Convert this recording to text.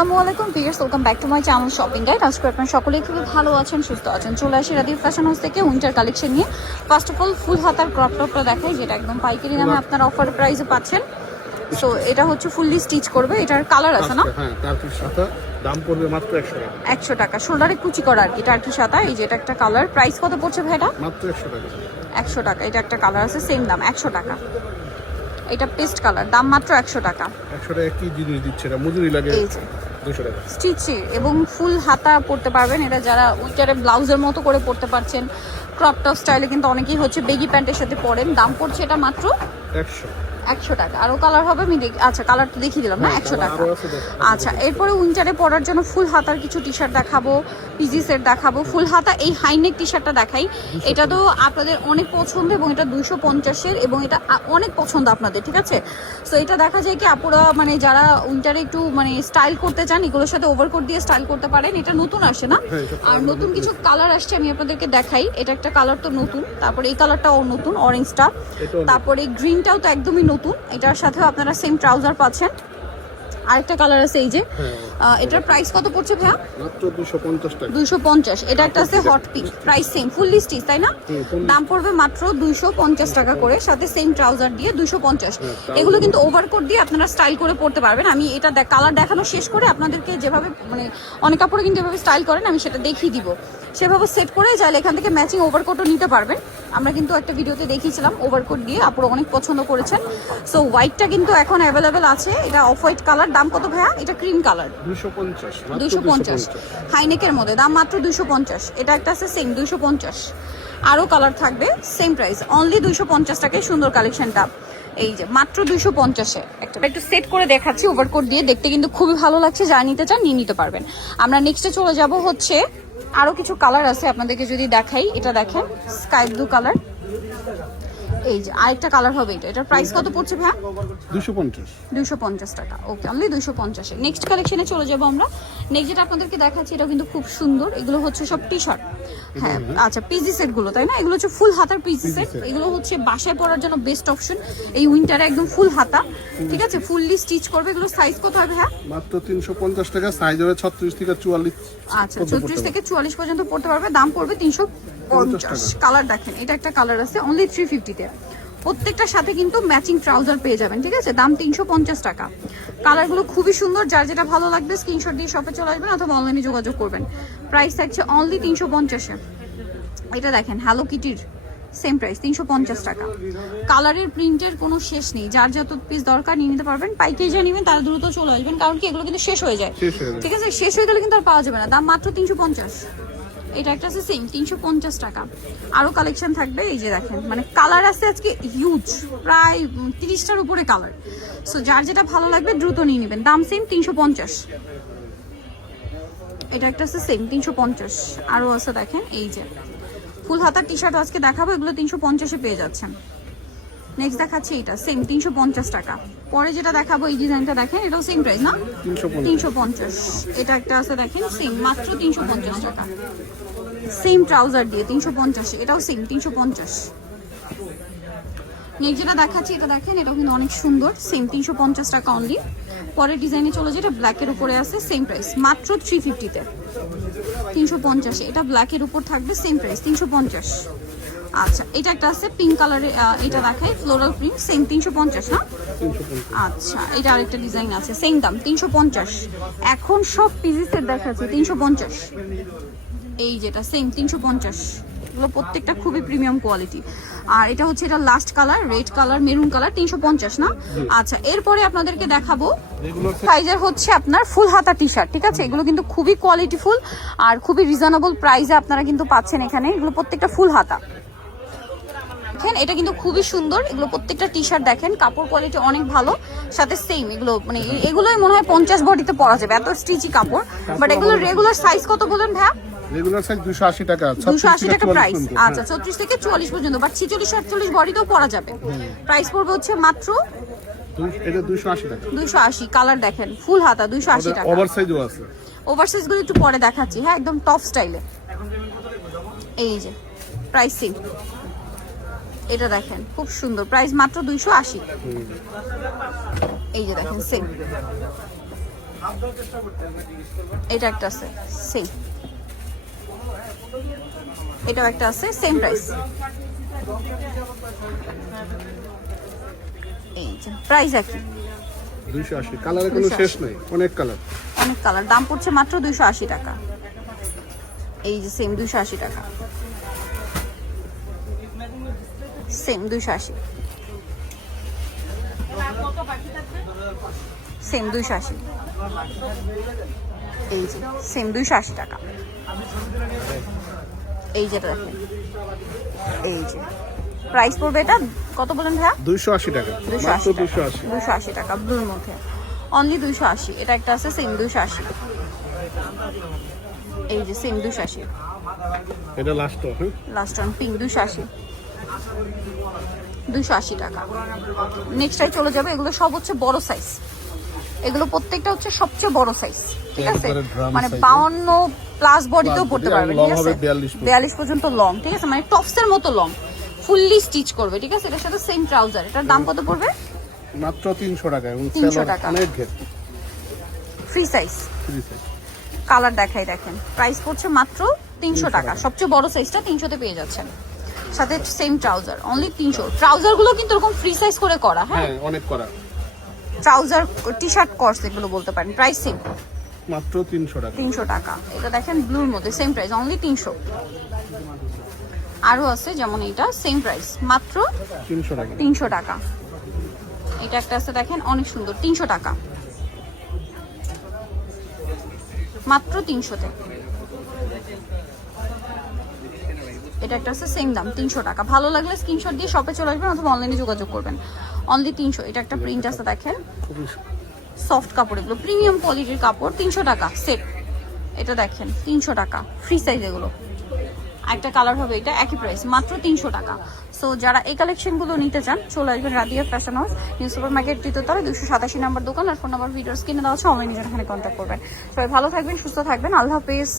আসসালামু আলাইকুম viewers welcome back to my channel shopping guide. আজকে আপনারা সকলেই খুবই ভালো আছেন সুস্থ আছেন। চলে আসি রাদিফ ফ্যাশন হাউস থেকে উইন্টার কালেকশন নিয়ে। ফার্স্ট অফ অল ফুল হাতার ক্রপ টপটা দেখাই যেটা একদম পাইকারি দামে আপনারা অফার প্রাইসে পাচ্ছেন। সো এটা হচ্ছে ফুললি স্টিচ করবে এটার কালার আছে না? হ্যাঁ টার্কির সাথে দাম পড়বে মাত্র একশো টাকা। শোল্ডারে কুচি করা আর কি টার্কি সাদা এই যে এটা একটা কালার প্রাইস কত পড়ছে ভাইটা মাত্র একশো টাকা। এটা একটা কালার আছে সেম দাম একশো টাকা। এটা পেস্ট কালার দাম মাত্র একশো টাকা। একশো টাকা কি জিনিস দিচ্ছে এটা মজুরি লাগে। এই যে। দুশো টাকা। এবং ফুল হাতা পরতে পারবেন। এটা যারা উইন্টারে ব্লাউজের মতো করে পরতে পারছেন ক্রপ টপ স্টাইলে কিন্তু অনেকেই হচ্ছে বেগি প্যান্টের সাথে পরেন। দাম পড়ছে এটা মাত্র একশো। একশো টাকা। আরও কালার হবে আমি দেখি আচ্ছা কালারটা দেখিয়ে দিলাম না হ্যাঁ, একশো টাকা। আচ্ছা এরপরে উইন্টারে পরার জন্য ফুল হাতার কিছু টি শার্ট দেখাবো পিজি সেট দেখাবো। ফুল হাতা এই হাইনেক টি শার্টটা দেখাই এটা তো আপনাদের অনেক পছন্দ এবং এটা দুইশো পঞ্চাশের এবং এটা অনেক পছন্দ আপনাদের ঠিক আছে? সো এটা দেখা যায় কি আপুরা মানে যারা উইন্টারে একটু মানে স্টাইল করতে চান এগুলোর সাথে ওভারকোট দিয়ে স্টাইল করতে পারেন। এটা নতুন আসে না? হ্যাঁ, আর নতুন কিছু কালার আসছে আমি আপনাদেরকে দেখাই। এটা একটা কালার তো নতুন তারপরে এই কালারটাও নতুন অরেঞ্জটা তারপরে গ্রিনটাও তো একদমই নতুন। এটার সাথেও আপনারা সেম ট্রাউজার পাচ্ছেন। আরেকটা কালার আছে এই যে। হ্যাঁ। এটার প্রাইস কত পড়ছে ভাইয়া? টাকা। দুইশো পঞ্চাশ। এটা একটা আছে hot pink price same fully stitch তাই না? দাম পড়বে মাত্র দুইশো পঞ্চাশ টাকা করে সাথে সেম ট্রাউজার দিয়ে দুইশো পঞ্চাশ। এগুলো কিন্তু ওভারকোট দিয়ে আপনারা স্টাইল করে পড়তে পারবেন। আমি এটা কালার দেখানো শেষ করে আপনাদেরকে যেভাবে মানে অনেক কাপড়ে কিন্তু এভাবে স্টাইল করেন আমি সেটা দেখিয়ে দিব। সেভাবে সেট করে চাইলে এখান থেকে ম্যাচিং ওভারকোটও নিতে পারবেন। আমরা কিন্তু একটা ভিডিওতে দেখিয়েছিলাম ওভারকোট দিয়ে আপুরা অনেক পছন্দ করেছেন। সো হোয়াইটটা কিন্তু এখন অ্যাভেলেবেল আছে। এটা অফ হোয়াইট কালার দাম কত ভাইয়া? এটা ক্রিম কালার দুশো পঞ্চাশ হাইনেকের মধ্যে। দাম মাত্র দুশো পঞ্চাশ। এটা একটা আছে সেম দুশো পঞ্চাশ। আরও কালার থাকবে সেম প্রাইস অনলি দুইশো পঞ্চাশ টাকায় সুন্দর কালেকশনটা এই যে মাত্র দুইশো পঞ্চাশে একটা একটু সেট করে দেখাচ্ছি। ওভারকোট দিয়ে। দেখতে কিন্তু খুবই ভালো লাগছে। যা নিতে চান নিয়ে নিতে পারবেন। আমরা নেক্সটে চলে যাব হচ্ছে আরও কিছু কালার আছে আপনাদেরকে যদি দেখাই এটা দেখেন স্কাই ব্লু কালার এই যে আরেকটা কালার হবে এটা। এটার প্রাইস কত পড়ছে পঞ্চাশ। দুইশো পঞ্চাশ টাকা। ওকে অনলি দুইশো পঞ্চাশে। নেক্সট কালেকশনে চলে যাব আমরা। নেক্সট যেটা আপনাদেরকে দেখাচ্ছি এটা কিন্তু খুব সুন্দর। এগুলো হচ্ছে সব টি শার্ট হ্যাঁ আচ্ছা পিজি সেটগুলো তাই না? এগুলো হচ্ছে ফুল হাতার পিজি সেট এগুলো হচ্ছে বাসায় পরার জন্য বেস্ট অপশন এই উইন্টারে একদম ফুল হাতা। ঠিক আছে? ফুললি স্টিচ করবে। এগুলো সাইজ কত হবে হ্যাঁ মাত্র তিনশো পঞ্চাশ টাকা। সাইজ হবে ছত্রিশ থেকে চুয়াল্লিশ। আচ্ছা কত চৌত্রিশ পড়তে থেকে চুয়াল্লিশ পর্যন্ত পড়তে পারবে। দাম পড়বে তিনশো পঞ্চাশ। কালার দেখেন এটা একটা কালার আছে অনলি থ্রি ফিফটিতে প্রত্যেকটার সাথে কিন্তু ম্যাচিং ট্রাউজার পেয়ে যাবেন ঠিক আছে? দাম তিনশো পঞ্চাশ টাকা। কালারগুলো খুবই সুন্দর যার যেটা ভালো লাগবে স্ক্রিনশট দিয়ে শপে চলে আসবেন অথবা অনলাইনে যোগাযোগ করবেন। প্রাইস থাকছে অনলি তিনশো পঞ্চাশে এটা দেখেন হ্যালো কিটির সেম প্রাইস তিনশো পঞ্চাশ টাকা। কালারের প্রিন্টের কোনো শেষ নেই যার যত পিস দরকার নিয়ে নিতে পারবেন পাইকারি যা নেবেন তারা দ্রুত চলে আসবেন কারণ কি এগুলো কিন্তু শেষ হয়ে যায়। ঠিক আছে শেষ হয়ে গেলে কিন্তু আর পাওয়া যাবে না দাম মাত্র তিনশো পঞ্চাশ। এটা একটা আছে সেম তিনশো পঞ্চাশ টাকা। আরও কালেকশন থাকবে, এই যে দেখেন। মানে কালার আছে আজকে হিউজ প্রায় তিরিশটার উপরে কালার সো যার যেটা ভালো লাগবে দ্রুত নিয়ে নেবেন। দাম সেম তিনশো পঞ্চাশ। এটা একটা আছে সেম তিনশো পঞ্চাশ। আরও আছে, দেখেন, এই যে। ফুল হাতার টি শার্ট আজকে দেখাবো, এগুলো তিনশো পঞ্চাশে পেয়ে যাচ্ছেন। নেক্সট দেখাচ্ছি এটা সেম তিনশো পঞ্চাশ টাকা। পরে যেটা দেখাবো এই ডিজাইনটা দেখেন এটাও সেম প্রাইস না? তিনশো পঞ্চাশ। এটা একটা আছে দেখেন সেম মাত্র তিনশো পঞ্চাশ টাকা। সেম ট্রাউজার দিয়ে তিনশো পঞ্চাশ এটাও সেম তিনশো পঞ্চাশ। নেক্সট যেটা দেখাচ্ছি এটা দেখেন এটাও কিন্তু অনেক সুন্দর সেম তিনশো পঞ্চাশ টাকা অনলি পরের ডিজাইনে চলে যেটা ব্ল্যাকের উপরে আছে সেম প্রাইস মাত্র থ্রি ফিফটিতে তিনশো পঞ্চাশ এটা ব্ল্যাকের উপর থাকবে সেম প্রাইস তিনশো পঞ্চাশ। আচ্ছা এটা একটা আছে পিঙ্ক কালারের এটা দেখায় ফ্লোরাল প্রিন্ট সেম তিনশো পঞ্চাশ না? আচ্ছা এটা আরেকটা ডিজাইন আছে সেম দাম তিনশো পঞ্চাশ। এখন সব পিজিসের দেখাচ্ছে তিনশো পঞ্চাশ। এই যেটা সেম তিনশো পঞ্চাশ। এগুলো প্রত্যেকটা খুবই প্রিমিয়াম কোয়ালিটি আর এটা হচ্ছে এটা last colour red colour maroon colour তিনশো পঞ্চাশ না? আচ্ছা এরপরে আপনাদেরকে দেখাবো সাইজের হচ্ছে আপনার ফুল হাতা টি শার্ট ঠিক আছে? এগুলো কিন্তু খুবই কোয়ালিটিফুল আর খুবই রিজনেবল প্রাইসে আপনারা কিন্তু পাচ্ছেন এখানে। এগুলো প্রত্যেকটা ফুল হাতা। দেখেন এটা কিন্তু খুবই সুন্দর। এগুলো প্রত্যেকটা টি শার্ট দেখেন কাপড় কোয়ালিটি অনেক ভালো সাথে সেম এগুলো মানে এগুলোই মনে হয় পঞ্চাশ বডিতে পরা যাবে এত স্টিচি কাপড়। বাট এগুলো রেগুলার সাইজ কত বলেন ভাইয়া? রেগুলার সাইজ দুশো আশি টাকা প্রাইস। আচ্ছা চৌত্রিশ থেকে চুয়াল্লিশ পর্যন্ত বডিতেও পরা যাবে। প্রাইস পড়বে হচ্ছে মাত্র এটা টাকা। কালার দেখেন ফুল হাতা দুইশো আশি টাকা। ওভার আছে। ওভারসাইজগুলো একটু পরে দেখাচ্ছি হ্যাঁ একদম টপ স্টাইলে এই যে প্রাইস সেম এটা দেখেন খুব সুন্দর। প্রাইস মাত্র দুইশো আশি। এই যে দেখেন সেম এটা একটা আছে সেম এটাও একটা আছে সেম প্রাইস এই যে প্রাইস একই। দুইশো আশি। কালারের কোনো শেষ নেই অনেক কালার অনেক কালার দাম পড়ছে মাত্র দুইশো আশি টাকা। এই যে সেম দুইশো আশি টাকা। সেম দুইশো আশি। সেম দুইশো আশি। এই যে সেম দুইশো আশি টাকা। এই যেটা দেখেন। এই যে। প্রাইস পড়বে এটা কত বলেন ভাইয়া? দুইশো আশি টাকা। দুইশো আশি দুইশো আশি। টাকা ব্লুর মধ্যে। অনলি দুইশো আশি। এটা একটা আছে সেম দুইশো আশি। এই যে সেম দুইশো আশি। এটা লাস্ট লাস্ট ওয়ান পিঙ্ক দুইশো আশি। দুইশো আশি টাকা। নেক্সটটাই চলে যাবে এগুলো সব হচ্ছে বড় সাইজ এগুলো প্রত্যেকটা হচ্ছে সবচেয়ে বড় সাইজ ঠিক আছে? মানে। বাউন্ন প্লাস বডিতেও পড়তে পারবে ঠিক আছে? 42 পর্যন্ত। বিয়াল্লিশ পর্যন্ত লং ঠিক আছে? মানে টপসের মতো লং ফুললি স্টিচ করবে ঠিক আছে? এটার সাথে সেম ট্রাউজার এটার দাম কত পড়বে? মাত্র তিনশো টাকা 300 টাকা। অনেক ঘের। Free size free size colour দেখাই দেখেন। প্রাইস পড়ছে মাত্র তিনশো টাকা। সবচেয়ে বড় সাইজটা তিনশোতে পেয়ে যাচ্ছেন। সাথে সেম ট্রাউজার অনলি তিনশো। ট্রাউজারগুলো কিন্তু এরকম ফ্রি সাইজ করে করা হ্যাঁ? হ্যাঁ অনেক করা। ট্রাউজার টি শার্ট কর্স এগুলো বলতে পারেন প্রাইস সেম মাত্র তিনশো টাকা। তিনশো টাকা। এটা দেখেন ব্লুর মধ্যে সেম প্রাইস অনলি তিনশো। আরও আছে যেমন এটা সেম প্রাইস মাত্র তিনশো টাকা। তিনশো টাকা। এটা একটা আছে দেখেন অনেক সুন্দর তিনশো টাকা। মাত্র তিনশোতে। এটা একটা আছে সেম দাম তিনশো টাকা। ভালো লাগলে স্ক্রিনশট দিয়ে শপে চলে আসবেন অথবা অনলাইনে যোগাযোগ করবেন। অনলি তিনশো এটা একটা প্রিন্ট আছে দেখেন। সফট কাপড় এগুলো প্রিমিয়াম কোয়ালিটির কাপড় তিনশো টাকা সেট এটা দেখেন তিনশো টাকা ফ্রি সাইজ এগুলো। একটা কালার হবে এটা একই প্রাইস মাত্র তিনশো টাকা। সো যারা এই কালেকশনগুলো নিতে চান চলে আসবেন Radia fashion house new super market তৃতীয়তলা দুশো সাতাশি নাম্বার দোকান। আর ফোন নাম্বার ভিডিওস কিনে দেওয়া হচ্ছে অনলাইনে এখানে কন্ট্যাক্ট করবেন। সবাই ভালো থাকবেন সুস্থ থাকবেন আল্লাহ হাফিজ।